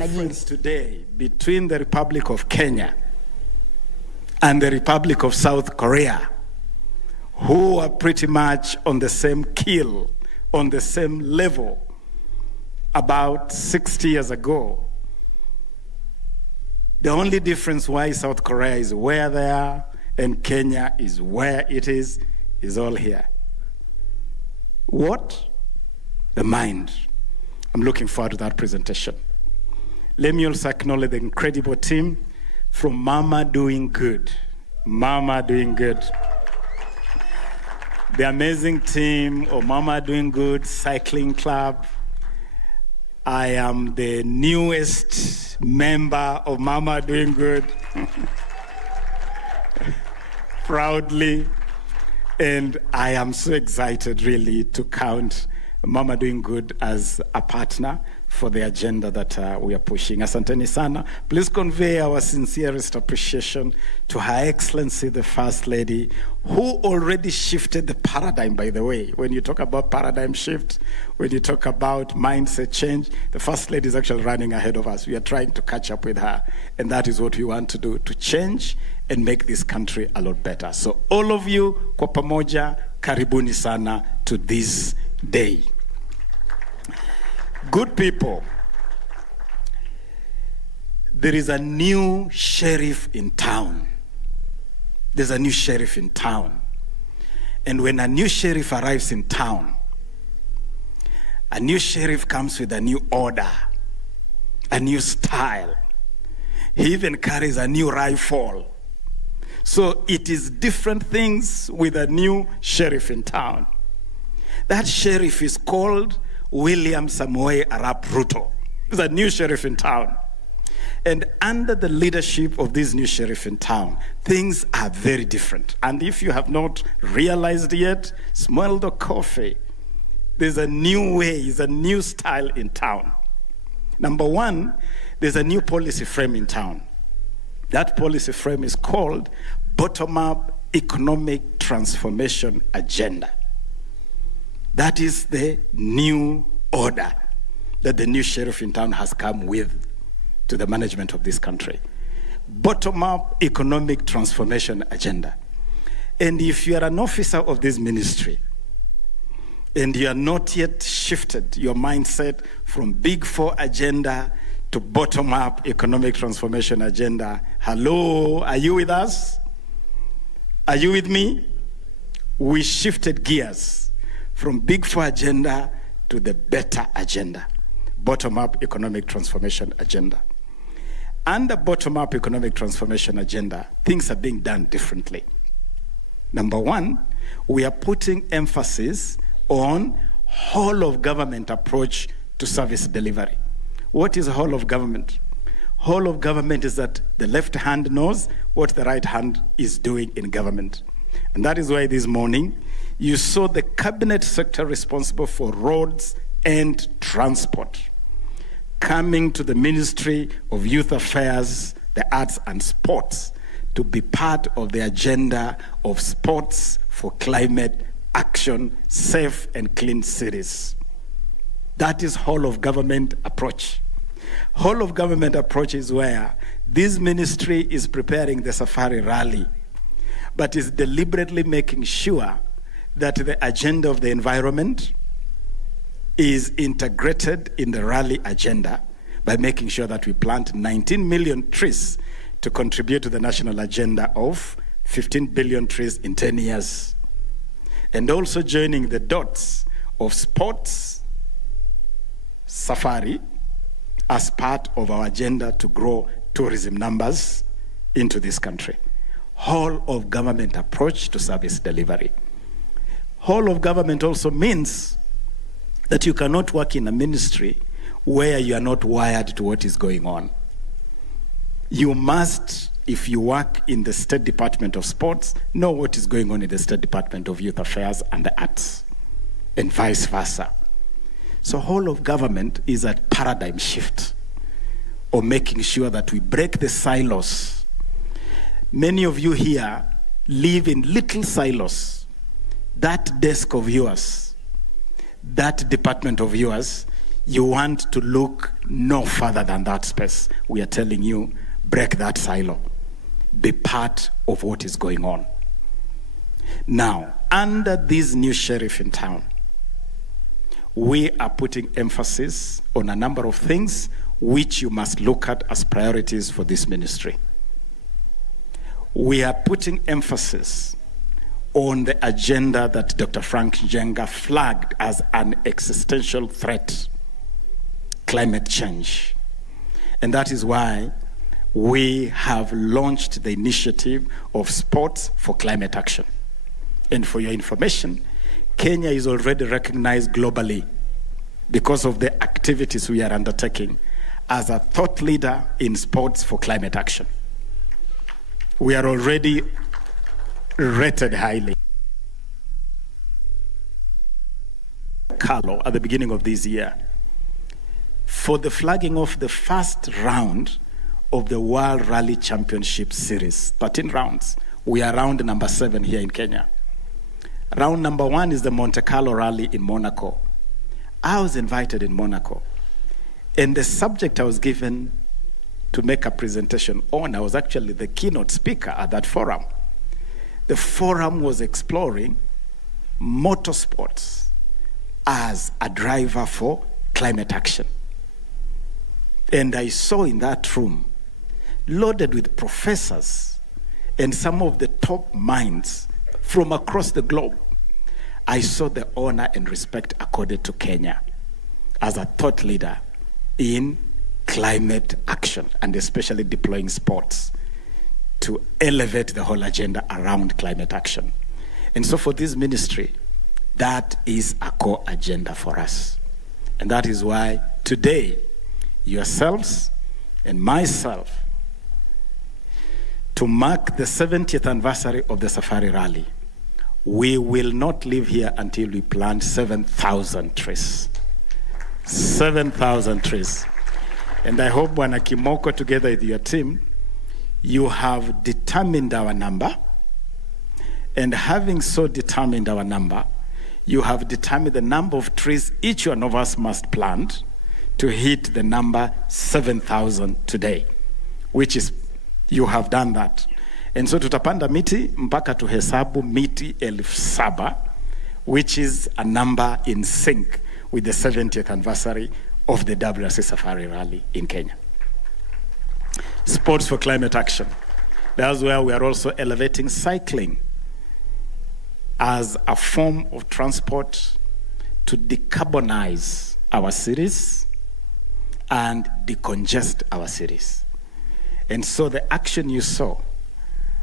difference today between the Republic of Kenya and the Republic of South Korea, who are pretty much on the same keel, on the same level about 60 years ago. The only difference why South Korea is where they are and Kenya is where it is all here. What? The mind. I'm looking forward to that presentation. Let me also acknowledge the incredible team from Mama Doing Good. Mama Doing Good. The amazing team of Mama Doing Good Cycling Club. I am the newest member of Mama Doing Good. Proudly. And I am so excited really to count Mama Doing Good as a partner for the agenda that we are pushing. Asanteni sana. Please convey our sincerest appreciation to Her Excellency the First Lady, who already shifted the paradigm, by the way. When you talk about paradigm shift, when you talk about mindset change, the First Lady is actually running ahead of us. We are trying to catch up with her, and that is what we want to do, to change and make this country a lot better. So all of you, kwa pamoja, karibuni sana to this day. Good people, there is a new sheriff in town. There's a new sheriff in town. And when a new sheriff arrives in town, a new sheriff comes with a new order, a new style. He even carries a new rifle. So it is different things with a new sheriff in town. That sheriff is called William Samoei Arap Ruto. He's a new sheriff in town. And under the leadership of this new sheriff in town, things are very different. And if you have not realized yet, smell the coffee. There's a new way, there's a new style in town. Number one, there's a new policy frame in town. That policy frame is called Bottom-Up Economic Transformation Agenda. That is the new order that the new sheriff in town has come with to the management of this country. Bottom-up economic transformation agenda. And if you are an officer of this ministry and you are not yet shifted your mindset from Big Four agenda to bottom-up economic transformation agenda, hello, are you with us? Are you with me? We shifted gears from Big Four agenda to the better agenda, bottom-up economic transformation agenda. Under bottom-up economic transformation agenda, things are being done differently. Number one, we are putting emphasis on whole of government approach to service delivery. What is whole of government? Whole of government is that the left hand knows what the right hand is doing in government. And that is why this morning, you saw the cabinet sector responsible for roads and transport coming to the Ministry of Youth Affairs, the Arts and Sports to be part of the agenda of sports for climate action, safe and clean cities. That is whole of government approach. Whole of government approach is where this ministry is preparing the safari rally, but is deliberately making sure that the agenda of the environment is integrated in the rally agenda by making sure that we plant 19 million trees to contribute to the national agenda of 15 billion trees in 10 years. And also joining the dots of sports safari as part of our agenda to grow tourism numbers into this country. Whole of government approach to service delivery. Whole of government also means that you cannot work in a ministry where you are not wired to what is going on. You must, if you work in the State Department of Sports, know what is going on in the State Department of Youth Affairs and the Arts, and vice versa. So whole of government is a paradigm shift of making sure that we break the silos. Many of you here live in little silos. That desk of yours, that department of yours, You want to look no further than that space. We are telling you, break that silo. Be part of what is going on. Now, under this new sheriff in town, we are putting emphasis on a number of things which you must look at as priorities for this ministry. We are putting emphasis on the agenda that Dr. Frank Njenga flagged as an existential threat, climate change. And that is why we have launched the initiative of Sports for Climate Action. And for your information, Kenya is already recognized globally because of the activities we are undertaking as a thought leader in sports for climate action. We are already rated highly. Carlo, at the beginning of this year, for the flagging of the first round of the World Rally Championship Series, 13 rounds. We are round number 7 here in Kenya. Round number 1 is the Monte Carlo Rally in Monaco. I was invited in Monaco, and the subject I was given to make a presentation on, I was actually the keynote speaker at that forum. The forum was exploring motorsports as a driver for climate action. And I saw in that room, loaded with professors and some of the top minds from across the globe, I saw the honor and respect accorded to Kenya as a thought leader in climate action, and especially deploying sports to elevate the whole agenda around climate action. And so for this ministry, that is a core agenda for us. And that is why today, yourselves and myself, to mark the 70th anniversary of the Safari Rally, we will not leave here until we plant 7,000 trees. 7,000 trees. And I hope, Bwana Kimoko, together with your team, you have determined our number. And having so determined our number, you have determined the number of trees each one of us must plant to hit the number 7,000 today, which is, you have done that. And so tutapanda miti mpaka tuhesabu miti 7,000, which is a number in sync with the 70th anniversary of the WRC Safari Rally in Kenya. Sports for climate action. That's where we are also elevating cycling as a form of transport to decarbonize our cities and decongest our cities. And so the action you saw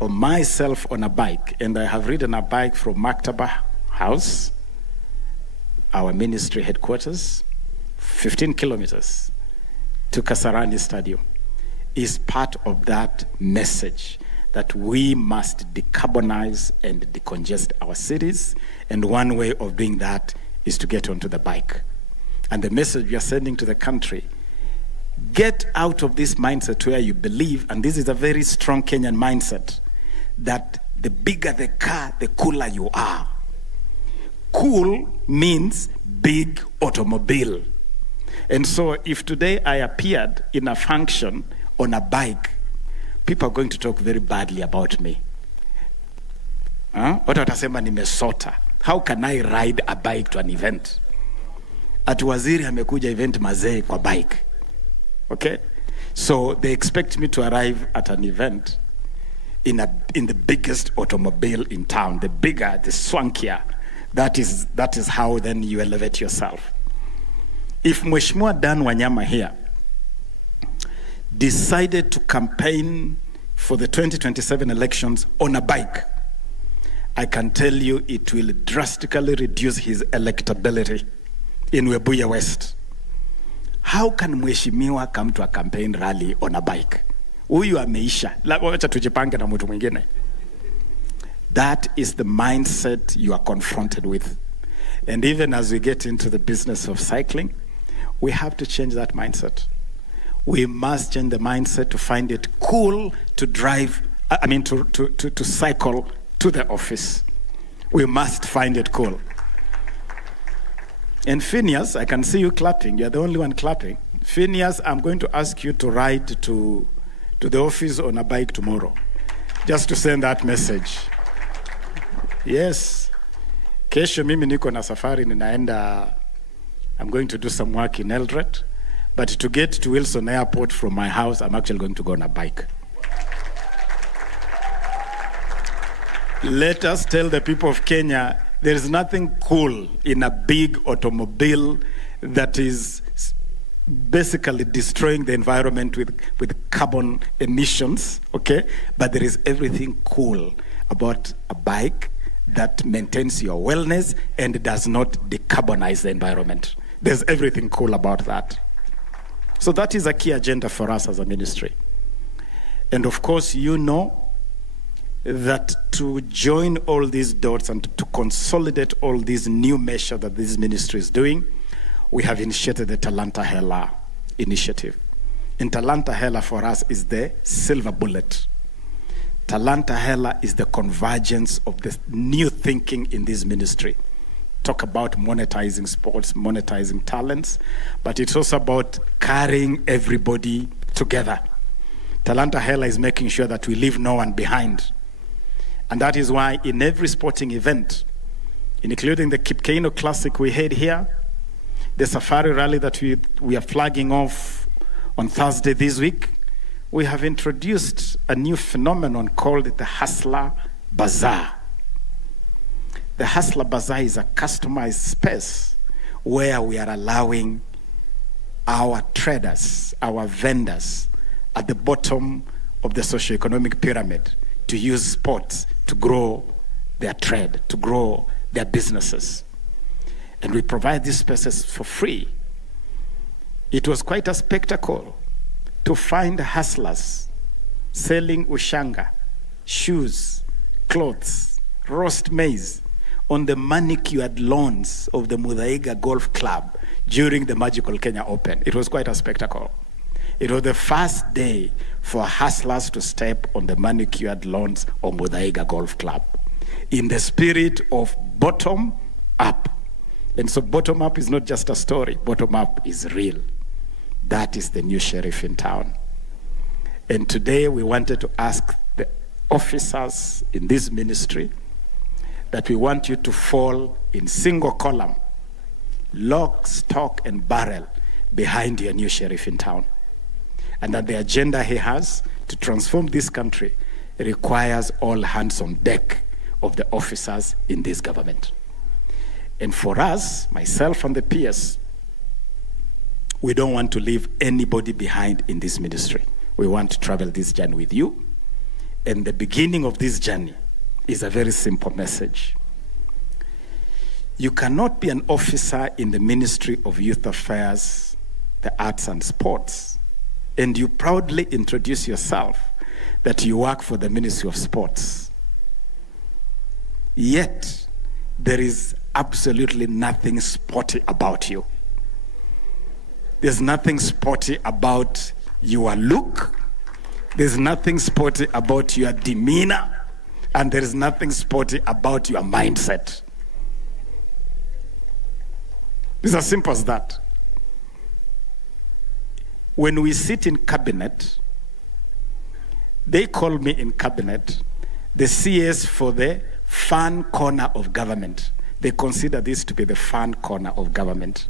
of myself on a bike, and I have ridden a bike from Maktaba House, our ministry headquarters, 15 kilometers to Kasarani Stadium, is part of that message that we must decarbonize and decongest our cities. And one way of doing that is to get onto the bike. And the message we are sending to the country, get out of this mindset where you believe, and this is a very strong Kenyan mindset, that the bigger the car, the cooler you are. Cool means big automobile. And so if today I appeared in a function on a bike, people are going to talk very badly about me. Watu watasema nimesota. How can I ride a bike to an event? At Waziri amekuja event mazee kwa bike. Okay? So they expect me to arrive at an event in the biggest automobile in town, the bigger, the swankier. That is how then you elevate yourself. If Mheshimiwa Dan Wanyama here decided to campaign for the 2027 elections on a bike, I can tell you it will drastically reduce his electability in Webuye West. How can Mheshimiwa come to a campaign rally on a bike? Huyu ameisha. Wacha tujipange na mtu mwingine. That is the mindset you are confronted with. And even as we get into the business of cycling, we have to change that mindset. We must change the mindset to find it cool to drive, to cycle to the office. We must find it cool. And Phineas, I can see you clapping. You're the only one clapping. Phineas, I'm going to ask you to ride to the office on a bike tomorrow, just to send that message. Yes. Kesho mimi niko na safari ninaenda, I'm going to do some work in Eldoret, but to get to Wilson Airport from my house, I'm actually going to go on a bike. Let us tell the people of Kenya, there is nothing cool in a big automobile that is basically destroying the environment with carbon emissions, okay? But there is everything cool about a bike that maintains your wellness and does not decarbonize the environment. There's everything cool about that. So that is a key agenda for us as a ministry. And of course, you know that to join all these dots and to consolidate all these new measures that this ministry is doing, we have initiated the Talanta Hela initiative. And Talanta Hela for us is the silver bullet. Talanta Hela is the convergence of the new thinking in this ministry. Talk about monetizing sports, monetizing talents, but it's also about carrying everybody together. Talanta Hela is making sure that we leave no one behind. And that is why in every sporting event, including the Kipkeino Classic we had here, the Safari Rally that we are flagging off on Thursday this week, we have introduced a new phenomenon called the Hustler Bazaar. The Hustler Bazaar is a customized space where we are allowing our traders, our vendors at the bottom of the socioeconomic pyramid to use sports to grow their trade, to grow their businesses. And we provide these spaces for free. It was quite a spectacle to find hustlers selling ushanga, shoes, clothes, roast maize on the manicured lawns of the Muthaiga Golf Club during the Magical Kenya Open. It was quite a spectacle. It was the first day for hustlers to step on the manicured lawns of Muthaiga Golf Club in the spirit of bottom up. And so bottom up is not just a story. Bottom up is real. That is the new sheriff in town. And today we wanted to ask the officers in this ministry that we want you to fall in single column, lock, stock, and barrel behind your new sheriff in town. And that the agenda he has to transform this country requires all hands on deck of the officers in this government. And for us, myself and the peers, we don't want to leave anybody behind in this ministry. We want to travel this journey with you. And the beginning of this journey is a very simple message. You cannot be an officer in the Ministry of Youth Affairs, the Arts and Sports, and you proudly introduce yourself that you work for the Ministry of Sports. Yet, there is absolutely nothing sporty about you. There's nothing sporty about your look. There's nothing sporty about your demeanor. And there is nothing sporty about your mindset. It's as simple as that. When we sit in cabinet, they call me in cabinet the CS for the fun corner of government. They consider this to be the fun corner of government,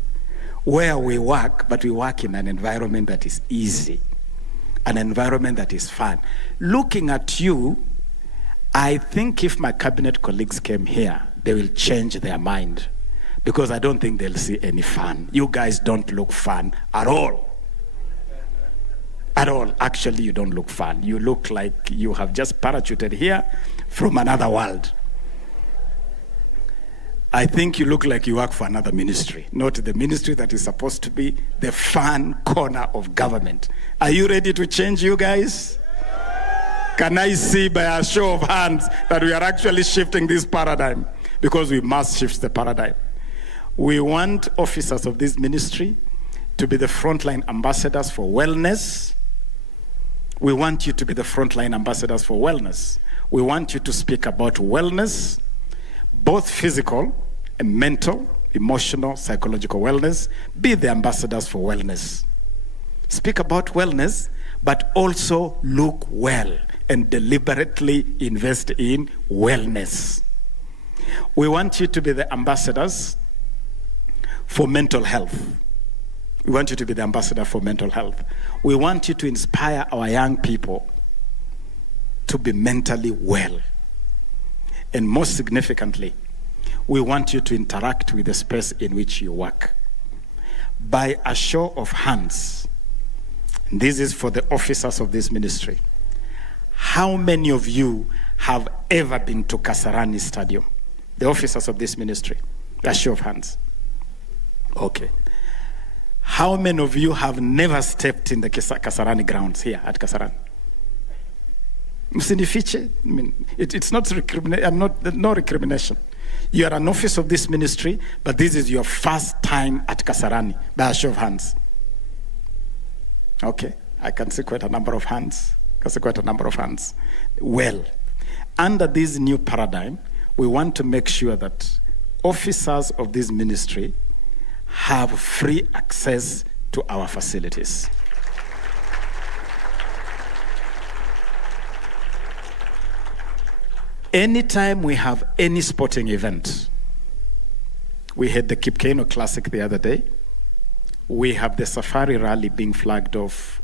where we work, but we work in an environment that is easy, an environment that is fun. Looking at you, I think if my cabinet colleagues came here, they will change their mind, because I don't think they'll see any fun. You guys don't look fun at all. At all. Actually, you don't look fun. You look like you have just parachuted here from another world. I think you look like you work for another ministry, not the ministry that is supposed to be the fun corner of government. Are you ready to change, you guys? Can I see by a show of hands that we are actually shifting this paradigm? Because we must shift the paradigm. We want officers of this ministry to be the frontline ambassadors for wellness. We want you to be the frontline ambassadors for wellness. We want you to speak about wellness, both physical and mental, emotional, psychological wellness. Be the ambassadors for wellness. Speak about wellness, but also look well and deliberately invest in wellness. We want you to be the ambassadors for mental health. We want you to be the ambassador for mental health. We want you to inspire our young people to be mentally well. And most significantly, we want you to interact with the space in which you work. By a show of hands, this is for the officers of this ministry, how many of you have ever been to Kasarani Stadium? The officers of this ministry. A show of hands. Okay. How many of you have never stepped in the Kasarani grounds here at Kasarani? Msinifiche. I mean, it's not no recrimination. You are an officer of this ministry, but this is your first time at Kasarani. By a show of hands. Okay, I can see quite a number of hands. Well, under this new paradigm, we want to make sure that officers of this ministry have free access to our facilities. Anytime we have any sporting event, we had the Kipkeino Classic the other day. We have the Safari Rally being flagged off